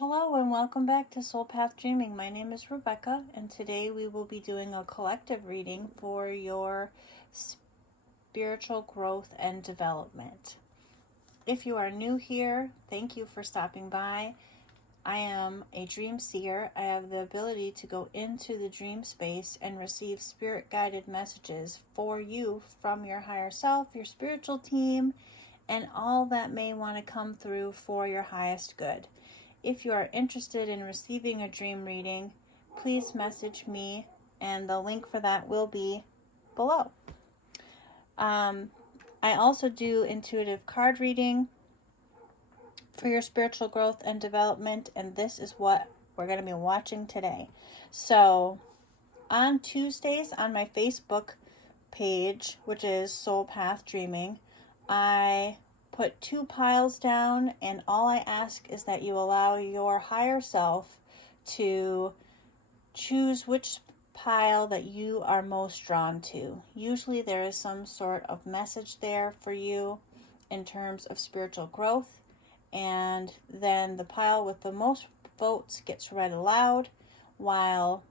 Hello and welcome back to Soul Path Dreaming. My name is Rebecca, and today we will be doing a collective reading for your spiritual growth and development. If you are new here, thank you for stopping by. I am a dream seer. I have the ability to go into the dream space and receive spirit guided messages for you from your higher self, your spiritual team, and all that may want to come through for your highest good. If you are interested in receiving a dream reading, please message me, and the link for that will be below. I also do intuitive card reading for your spiritual growth and development, and this is what we're going to be watching today. So, on Tuesdays on my Facebook page, which is Soul Path Dreaming, I put 2 piles down, and all I ask is that you allow your higher self to choose which pile that you are most drawn to. Usually there is some sort of message there for you in terms of spiritual growth, and then the pile with the most votes gets read aloud, while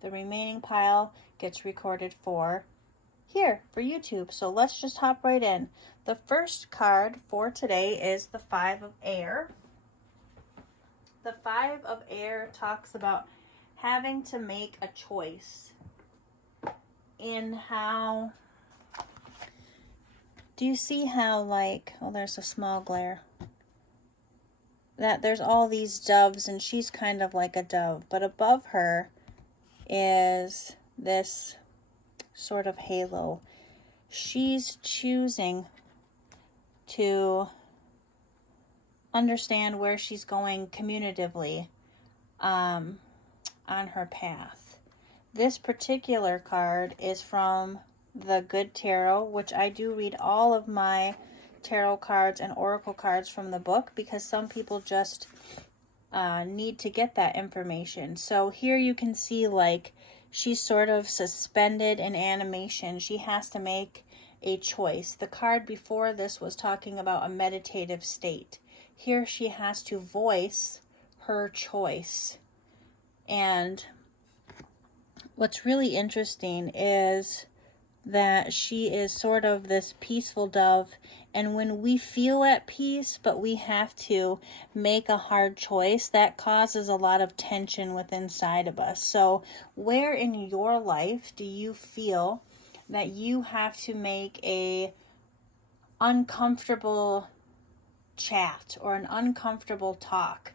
the remaining pile gets recorded for YouTube. So let's just hop right in. The first card for today is the 5 of Air. The 5 of Air talks about having to make a choice in how... Do you see how, like, oh, there's a small glare. That there's all these doves, and she's kind of like a dove, but above her is this sort of halo. She's choosing to understand where she's going communicatively on her path. This particular card is from the Good Tarot, which I do read all of my tarot cards and oracle cards from the book because some people just need to get that information. So here you can see, like, she's sort of suspended in animation. She has to make a choice. The card before this was talking about a meditative state. Here she has to voice her choice. And what's really interesting is that she is sort of this peaceful dove, and when we feel at peace but we have to make a hard choice, that causes a lot of tension within inside of us. So where in your life do you feel that you have to make a uncomfortable chat or an uncomfortable talk?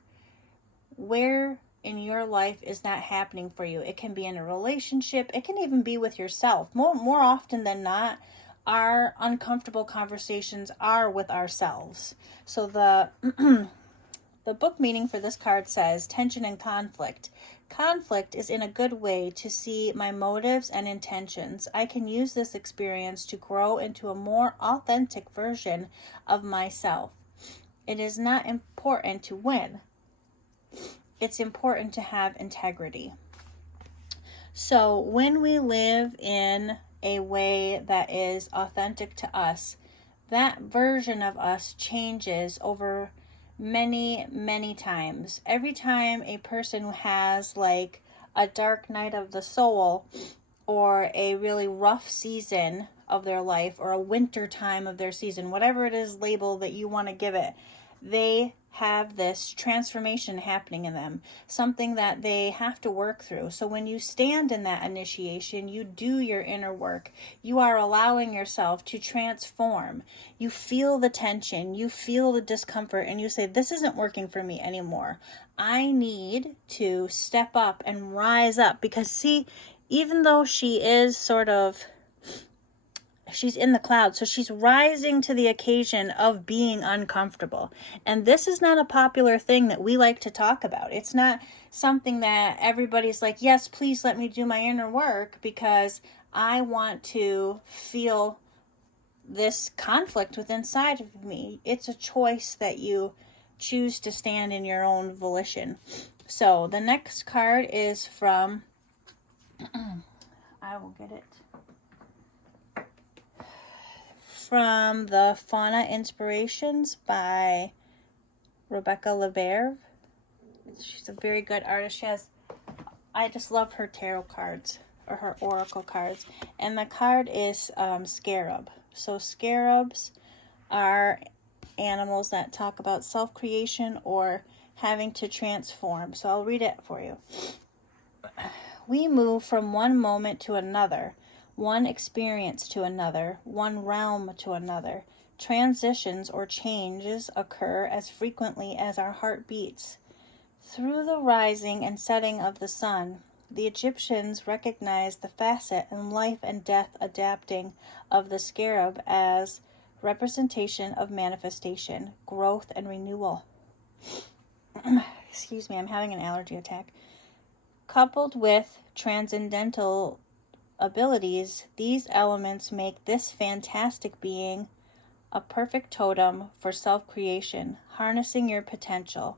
Where in your life is that happening for you? It can be in a relationship. It can even be with yourself. More often than not, our uncomfortable conversations are with ourselves. So the the book meaning for this card says tension and conflict. Conflict is in a good way to see my motives and intentions. I can use this experience to grow into a more authentic version of myself. It is not important to win. It's important to have integrity. So when we live in a way that is authentic to us, that version of us changes over many times. Every time a person has like a dark night of the soul, or a really rough season of their life, or a winter time of their season, whatever it is label that you want to give it, they have this transformation happening in them, something that they have to work through. So when you stand in that initiation, you do your inner work. You are allowing yourself to transform. You feel the tension, you feel the discomfort, and you say, this isn't working for me anymore. I need to step up and rise up. Because see, even though she is sort of, she's in the clouds, so she's rising to the occasion of being uncomfortable. And this is not a popular thing that we like to talk about. It's not something that everybody's like, yes, please let me do my inner work because I want to feel this conflict within inside of me. It's a choice that you choose to stand in your own volition. So the next card is from I will get it. From the Fauna Inspirations by Rebecca LeBerve. She's a very good artist. I just love her tarot cards, or her oracle cards. And the card is scarab. So scarabs are animals that talk about self-creation or having to transform. So I'll read it for you. We move from one moment to another, one experience to another, one realm to another. Transitions or changes occur as frequently as our heart beats. Through the rising and setting of the sun, the Egyptians recognized the facet in life and death adapting of the scarab as representation of manifestation, growth, and renewal. Excuse me, I'm having an allergy attack. Coupled with transcendental abilities, these elements make this fantastic being a perfect totem for self-creation, harnessing your potential.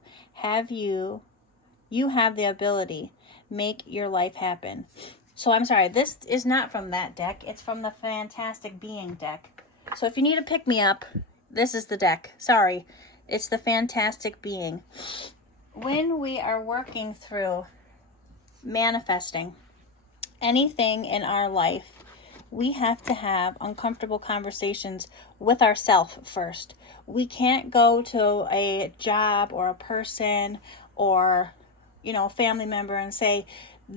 You have the ability. Make your life happen. So I'm sorry, this is not from that deck. It's from the Fantastic Being deck. So if you need a pick-me-up, this is the deck. Sorry, it's the Fantastic Being. When we are working through manifesting anything in our life, we have to have uncomfortable conversations with ourselves first. We can't go to a job or a person or, family member and say,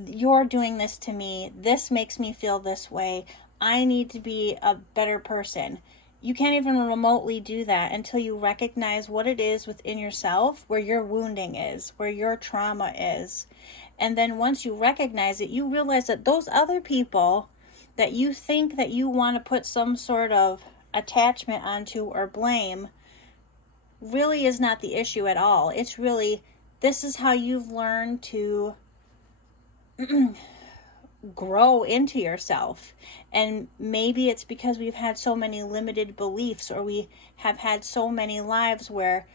you're doing this to me. This makes me feel this way. I need to be a better person. You can't even remotely do that until you recognize what it is within yourself, where your wounding is, where your trauma is. And then once you recognize it, you realize that those other people that you think that you want to put some sort of attachment onto or blame really is not the issue at all. It's really, this is how you've learned to grow into yourself. And maybe it's because we've had so many limited beliefs, or we have had so many lives where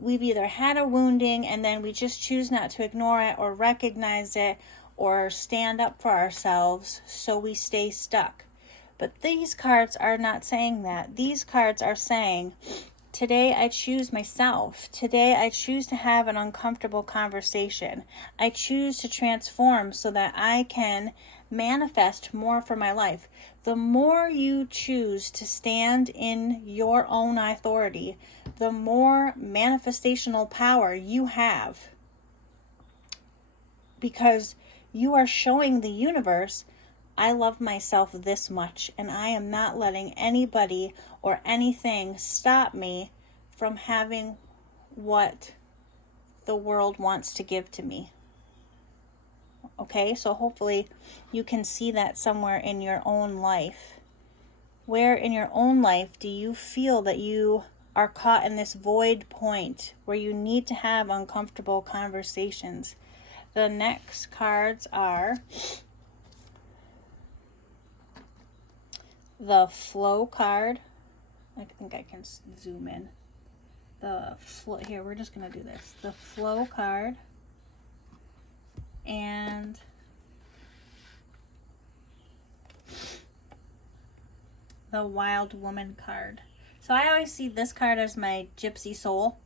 we've either had a wounding and then we just choose not to ignore it or recognize it or stand up for ourselves, so we stay stuck. But these cards are not saying that. These cards are saying, today I choose myself. Today I choose to have an uncomfortable conversation. I choose to transform so that I can manifest more for my life. The more you choose to stand in your own authority, the more manifestational power you have. Because you are showing the universe, I love myself this much, and I am not letting anybody or anything stop me from having what the world wants to give to me. Okay, so hopefully you can see that somewhere in your own life. Where in your own life do you feel that you are caught in this void point where you need to have uncomfortable conversations? The next cards are the Flow card. I think I can zoom in. Here, we're just going to do this. The Flow card and the Wild Woman card. So I always see this card as my gypsy soul.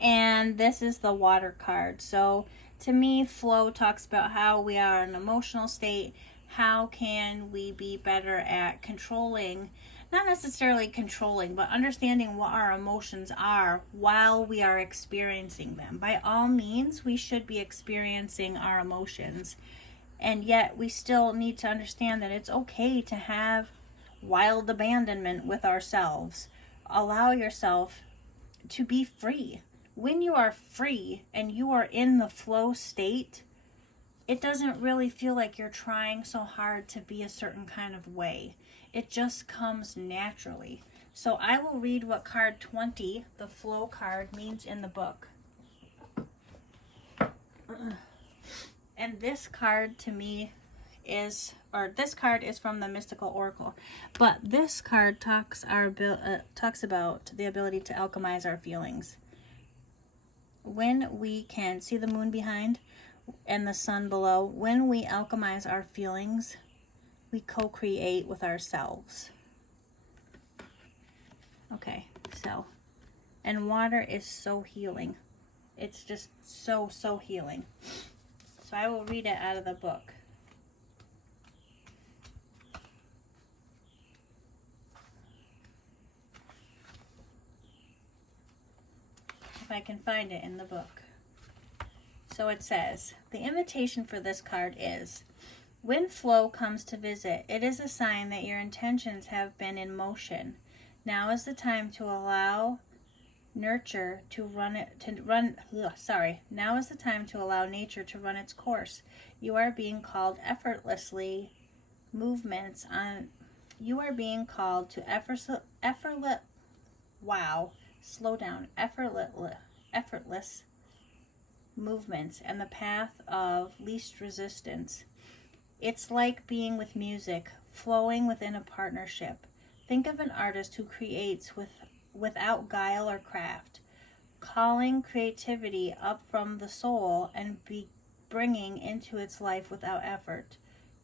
And this is the Water card. So to me, flow talks about how we are in an emotional state. How can we be better at controlling, not necessarily controlling, but understanding what our emotions are while we are experiencing them. By all means, we should be experiencing our emotions. And yet we still need to understand that it's okay to have wild abandonment with ourselves. Allow yourself to be free. When you are free and you are in the flow state, it doesn't really feel like you're trying so hard to be a certain kind of way. It just comes naturally. So I will read what card 20, the Flow card, means in the book. And this card to me this card is from the Mystical Oracle. But this card talks about the ability to alchemize our feelings. When we can see the moon behind and the sun below, when we alchemize our feelings, we co-create with ourselves. Okay, so, and water is so healing. It's just so, so healing. So I will read it out of the book. If I can find it in the book. So it says, the invitation for this card is, when flow comes to visit, it is a sign that your intentions have been in motion. Now is the time to allow nature to run its course. You are being called effortlessly movements on you are being called to effortless movements and the path of least resistance. It's like being with music, flowing within a partnership. Think of an artist who creates without guile or craft, calling creativity up from the soul and bringing into its life without effort.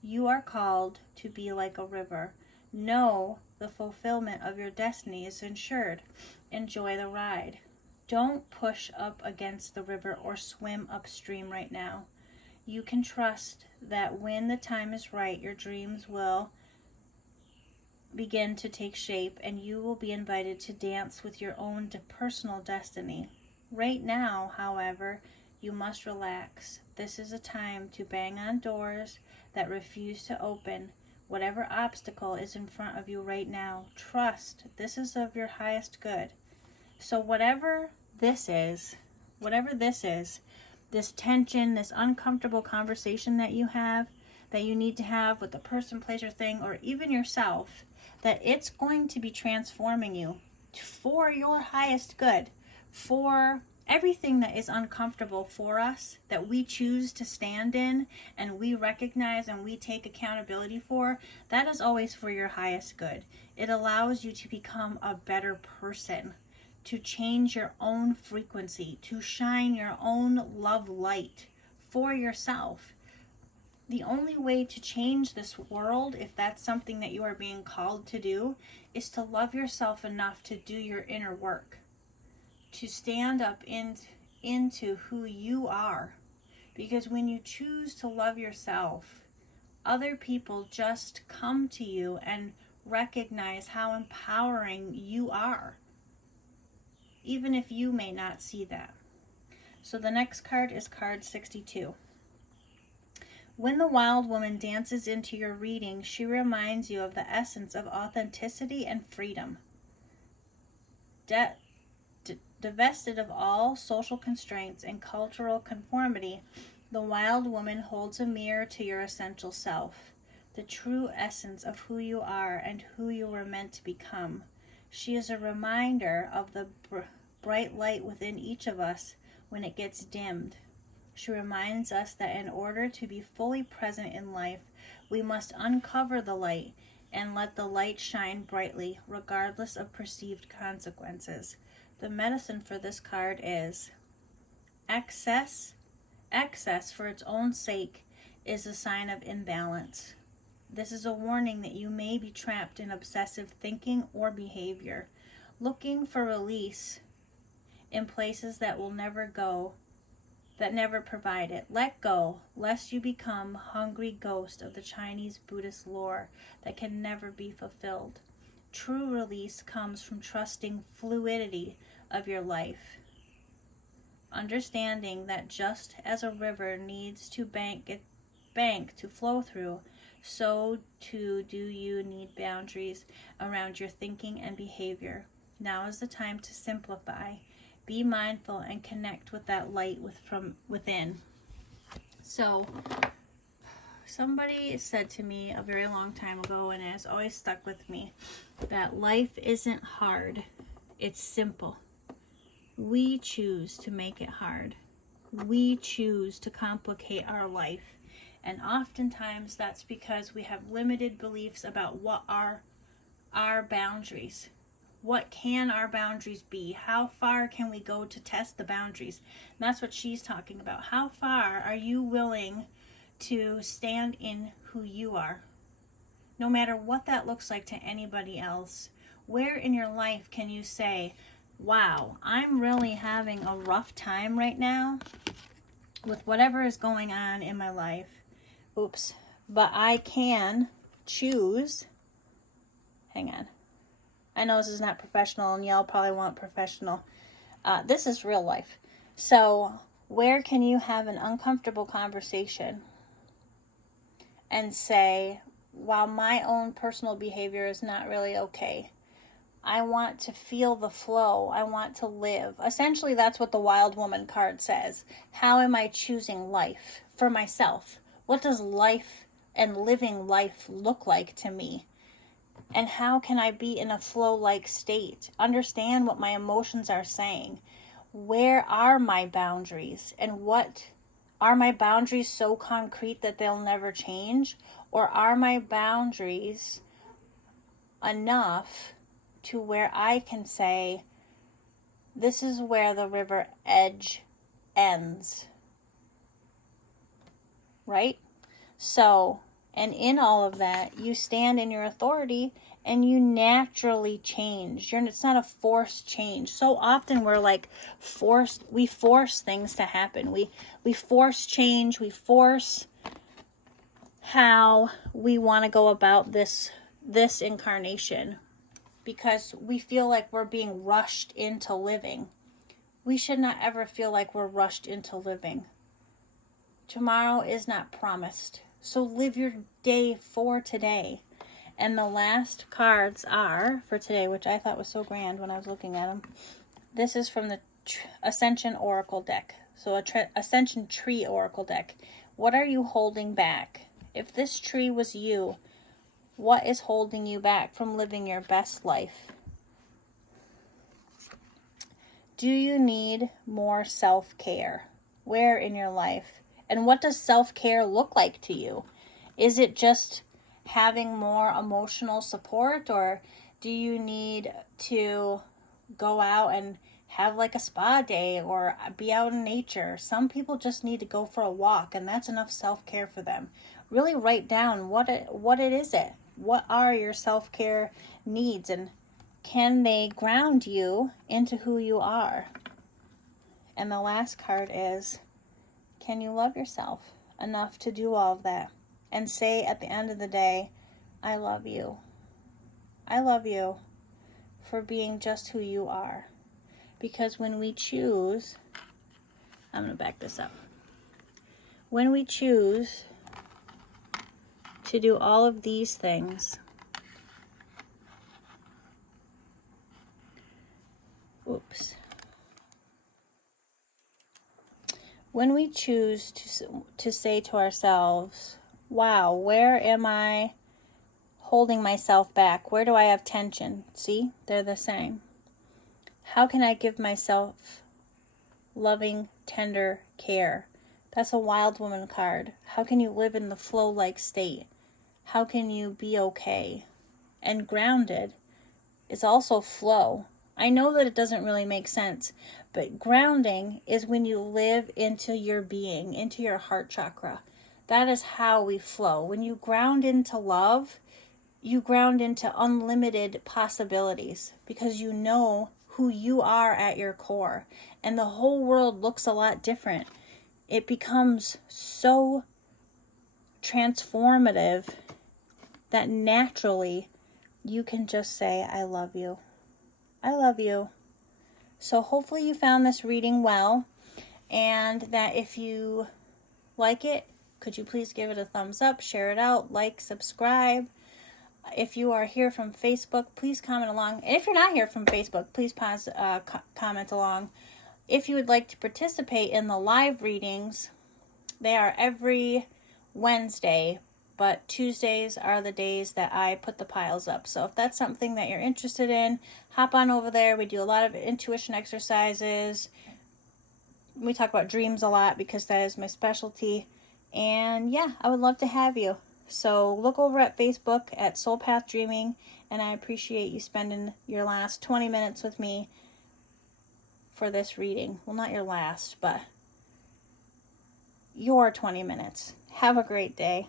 You are called to be like a river. Know the fulfillment of your destiny is ensured. Enjoy the ride. Don't push up against the river or swim upstream right now. You can trust that when the time is right, your dreams will begin to take shape and you will be invited to dance with your own personal destiny. Right now, however, you must relax. This is a time to bang on doors that refuse to open. Whatever obstacle is in front of you right now, trust this is of your highest good. So whatever this is, this tension, this uncomfortable conversation that you need to have with the person, place, or thing, or even yourself, that it's going to be transforming you for your highest good, for everything that is uncomfortable for us, that we choose to stand in and we recognize and we take accountability for, that is always for your highest good. It allows you to become a better person, to change your own frequency, to shine your own love light for yourself. The only way to change this world, if that's something that you are being called to do, is to love yourself enough to do your inner work, to stand up into who you are. Because when you choose to love yourself, other people just come to you and recognize how empowering you are, even if you may not see that. So the next card is card 62. When the wild woman dances into your reading, she reminds you of the essence of authenticity and freedom. Divested of all social constraints and cultural conformity, the wild woman holds a mirror to your essential self, the true essence of who you are and who you were meant to become. She is a reminder of the bright light within each of us when it gets dimmed. She reminds us that in order to be fully present in life, we must uncover the light and let the light shine brightly, regardless of perceived consequences. The medicine for this card is excess. Excess, for its own sake, is a sign of imbalance. This is a warning that you may be trapped in obsessive thinking or behavior, looking for release in places that will never go, that never provide it. Let go, lest you become hungry ghost of the Chinese Buddhist lore that can never be fulfilled. True release comes from trusting fluidity of your life, understanding that just as a river needs to bank to flow through, so too do you need boundaries around your thinking and behavior. Now is the time to simplify. Be mindful and connect with that light from within. So, somebody said to me a very long time ago, and it has always stuck with me, that life isn't hard, it's simple. We choose to make it hard. We choose to complicate our life. And oftentimes that's because we have limited beliefs about what are our boundaries. What can our boundaries be? How far can we go to test the boundaries? And that's what she's talking about. How far are you willing to stand in who you are? No matter what that looks like to anybody else. Where in your life can you say, wow, I'm really having a rough time right now with whatever is going on in my life. Oops. But I can choose. Hang on. I know this is not professional, and y'all probably want professional. This is real life. So, where can you have an uncomfortable conversation and say, while my own personal behavior is not really okay, I want to feel the flow. I want to live. Essentially, that's what the Wild Woman card says. How am I choosing life for myself? What does life and living life look like to me? And how can I be in a flow-like state? Understand what my emotions are saying. Where are my boundaries? And what are my boundaries so concrete that they'll never change? Or are my boundaries enough to where I can say, this is where the river edge ends? Right? So, and in all of that, you stand in your authority and you naturally change. It's not a forced change. So often we're like we force things to happen. We force change. We force how we want to go about this incarnation because we feel like we're being rushed into living. We should not ever feel like we're rushed into living. Tomorrow is not promised. So live your day for today. And the last cards are for today, which I thought was so grand when I was looking at them. This is from the Ascension Oracle deck. So Ascension Tree Oracle deck. What are you holding back? If this tree was you, what is holding you back from living your best life? Do you need more self-care? Where in your life? And what does self-care look like to you? Is it just having more emotional support, or do you need to go out and have like a spa day or be out in nature? Some people just need to go for a walk, and that's enough self-care for them. Really write down what it is. What are your self-care needs, and can they ground you into who you are? And the last card is, can you love yourself enough to do all of that and say at the end of the day, I love you. I love you for being just who you are. Because when we choose, I'm going to back this up. When we choose to do all of these things, when we choose to say to ourselves, wow, where am I holding myself back? Where do I have tension? See, they're the same. How can I give myself loving, tender care? That's a Wild Woman card. How can you live in the flow-like state? How can you be okay? And grounded is also flow. I know that it doesn't really make sense, but grounding is when you live into your being, into your heart chakra. That is how we flow. When you ground into love, you ground into unlimited possibilities because you know who you are at your core, and the whole world looks a lot different. It becomes so transformative that naturally you can just say, I love you. I love you. So hopefully you found this reading well, and that if you like it, could you please give it a thumbs up, share it out, like, subscribe. If you are here from Facebook, please comment along. And if you're not here from Facebook, please comment along. If you would like to participate in the live readings, they are every Wednesday, but Tuesdays are the days that I put the piles up. So if that's something that you're interested in, hop on over there. We do a lot of intuition exercises. We talk about dreams a lot because that is my specialty. And yeah, I would love to have you. So look over at Facebook at Soul Path Dreaming, and I appreciate you spending your last 20 minutes with me for this reading. Well, not your last, but your 20 minutes. Have a great day.